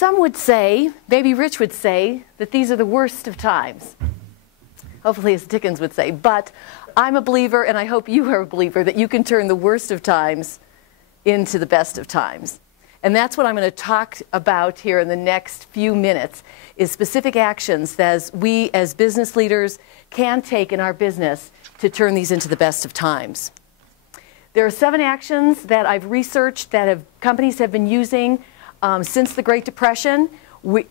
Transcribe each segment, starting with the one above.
Some would say, maybe Rich would say, that these are the worst of times. Hopefully, as Dickens would say. But I'm a believer, and I hope you are a believer, that you can turn the worst of times into the best of times. And that's what I'm going to talk about here in the next few minutes, is specific actions that we as business leaders can take in our business to turn these into the best of times. There are 7 actions that I've researched that companies have been using since the Great Depression.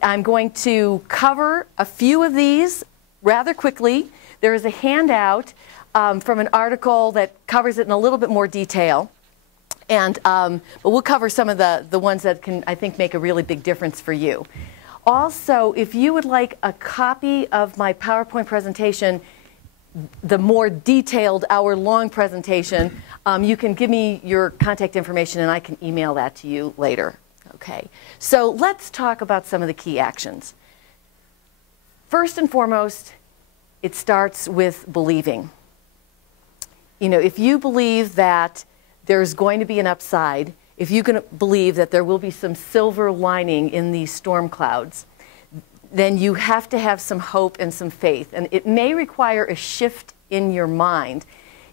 I'm going to cover a few of these rather quickly. There is a handout from an article that covers it in a little bit more detail. But we'll cover some of the ones that can, I think, make a really big difference for you. Also, if you would like a copy of my PowerPoint presentation, the more detailed hour-long presentation, you can give me your contact information and I can email that to you later. Okay, so let's talk about some of the key actions. First and foremost, it starts with believing. You know, if you believe that there's going to be an upside, if you can believe that there will be some silver lining in these storm clouds, then you have to have some hope and some faith. And it may require a shift in your mind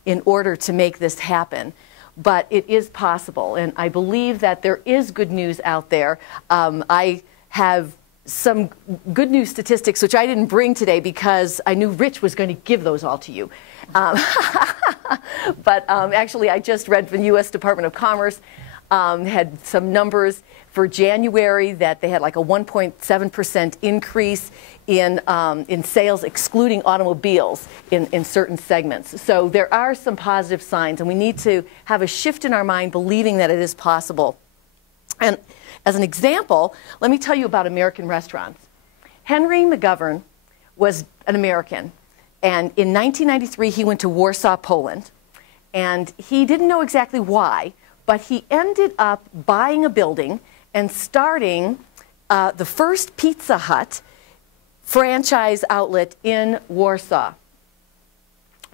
in order to make this happen. But it is possible. And I believe that there is good news out there. I have some good news statistics, which I didn't bring today because I knew Rich was going to give those all to you. But actually, I just read from the U.S. Department of Commerce, had some numbers for January that they had like a 1.7% increase in sales, excluding automobiles, in certain segments. So there are some positive signs, and we need to have a shift in our mind, believing that it is possible. And as an example, let me tell you about American restaurants. Henry McGovern was an American, and in 1993 he went to Warsaw, Poland, and he didn't know exactly why, but he ended up buying a building and starting the first Pizza Hut franchise outlet in Warsaw.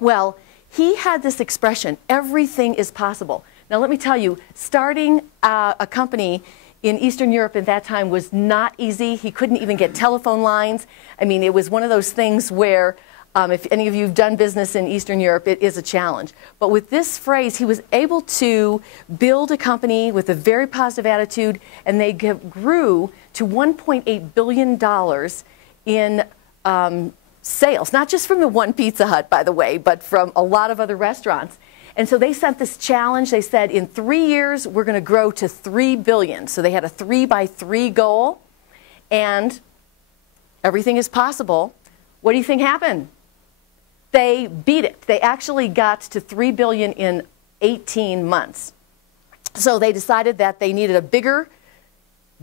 Well, he had this expression, everything is possible. Now let me tell you, starting a company in Eastern Europe at that time was not easy. He couldn't even get telephone lines. I mean, it was one of those things where if any of you have done business in Eastern Europe, it is a challenge. But with this phrase, he was able to build a company with a very positive attitude, and they grew to $1.8 billion in sales, not just from the one Pizza Hut, by the way, but from a lot of other restaurants. And so they set this challenge. They said, in 3 years, we're going to grow to $3 billion. So they had a 3-by-3 goal, and everything is possible. What do you think happened? They beat it. They actually got to $3 billion in 18 months. So they decided that they needed a bigger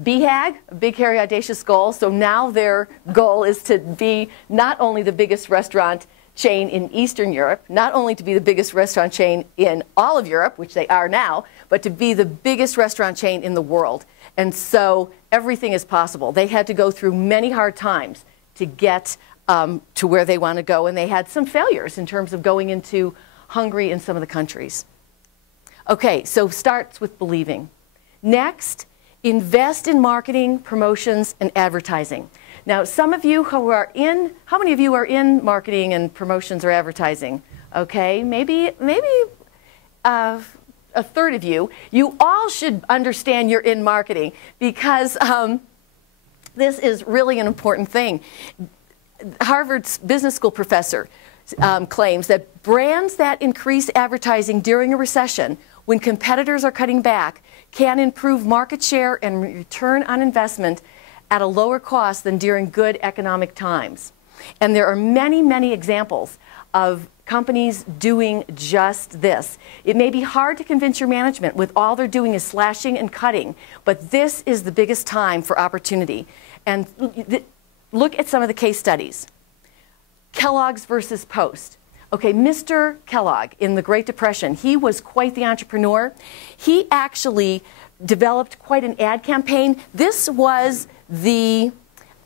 BHAG, a big, hairy, audacious goal. So now their goal is to be not only the biggest restaurant chain in Eastern Europe, not only to be the biggest restaurant chain in all of Europe, which they are now, but to be the biggest restaurant chain in the world. And so everything is possible. They had to go through many hard times to get to where they want to go, and they had some failures in terms of going into Hungary and some of the countries. Okay, so starts with believing. Next, invest in marketing, promotions, and advertising. Now, some of you who are in, how many of you are in marketing and promotions or advertising? Okay, maybe a third of you. You all should understand you're in marketing, because this is really an important thing. Harvard's business school professor claims that brands that increase advertising during a recession, when competitors are cutting back, can improve market share and return on investment at a lower cost than during good economic times. And there are many, many examples of companies doing just this. It may be hard to convince your management with all they're doing is slashing and cutting, but this is the biggest time for opportunity. And look at some of the case studies. Kellogg's versus Post. Okay, Mr. Kellogg in the Great Depression, he was quite the entrepreneur. He actually developed quite an ad campaign. This was the,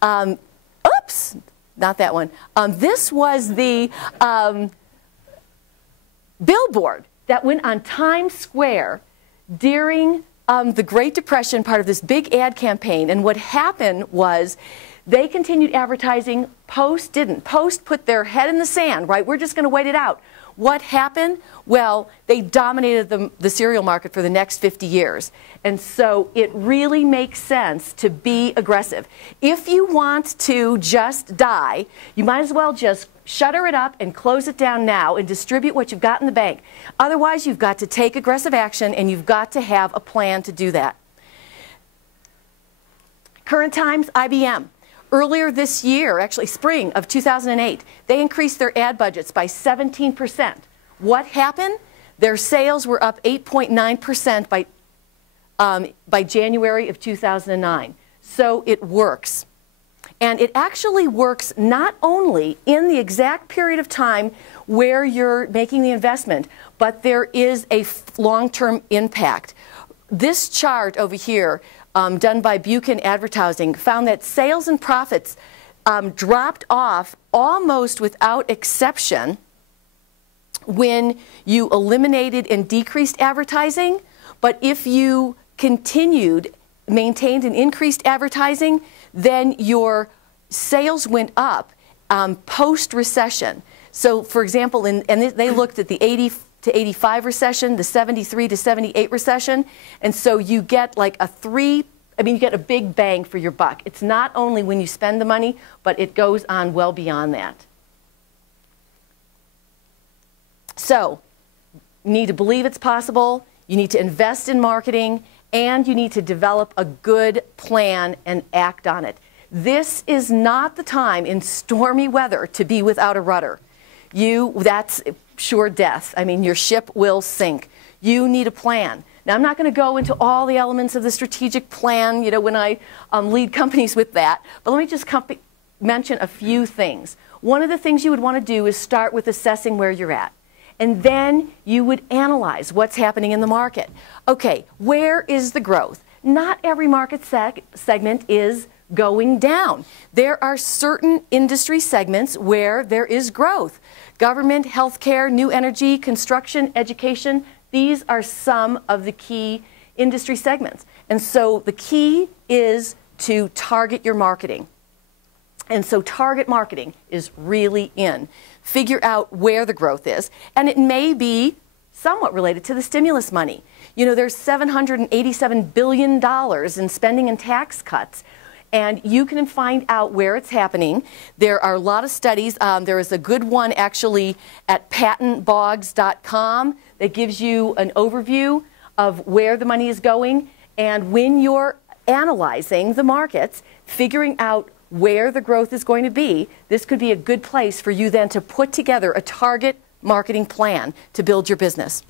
oops, not that one. This was the billboard that went on Times Square during the Great Depression, part of this big ad campaign, and what happened was they continued advertising, Post didn't. Post put their head in the sand, right? We're just going to wait it out. What happened? Well, they dominated the cereal market for the next 50 years. And so it really makes sense to be aggressive. If you want to just die, you might as well just shutter it up and close it down now and distribute what you've got in the bank. Otherwise, you've got to take aggressive action, and you've got to have a plan to do that. Current times, IBM. Earlier this year, actually spring of 2008, they increased their ad budgets by 17%. What happened? Their sales were up 8.9% by January of 2009. So it works. And it actually works not only in the exact period of time where you're making the investment, but there is a long-term impact. This chart over here, done by Buchan Advertising, found that sales and profits dropped off almost without exception when you eliminated and decreased advertising. But if you maintained and increased advertising, then your sales went up post-recession. So, for example, they looked at the 80 to 85 recession, the 73 to 78 recession, and so you get like you get a big bang for your buck. It's not only when you spend the money, but it goes on well beyond that. So, you need to believe it's possible, you need to invest in marketing, and you need to develop a good plan and act on it. This is not the time in stormy weather to be without a rudder. That's sure death. I mean, your ship will sink. You need a plan. Now, I'm not going to go into all the elements of the strategic plan, when I lead companies with that, but let me just mention a few things. One of the things you would want to do is start with assessing where you're at. And then you would analyze what's happening in the market. Okay, where is the growth? Not every market segment is going down. There are certain industry segments where there is growth. Government, healthcare, new energy, construction, education, these are some of the key industry segments. And so the key is to target your marketing. And so target marketing is really in. Figure out where the growth is. And it may be somewhat related to the stimulus money. There's $787 billion in spending and tax cuts. And you can find out where it's happening. There are a lot of studies. There is a good one actually at patentbogs.com that gives you an overview of where the money is going. And when you're analyzing the markets, figuring out where the growth is going to be, this could be a good place for you then to put together a target marketing plan to build your business.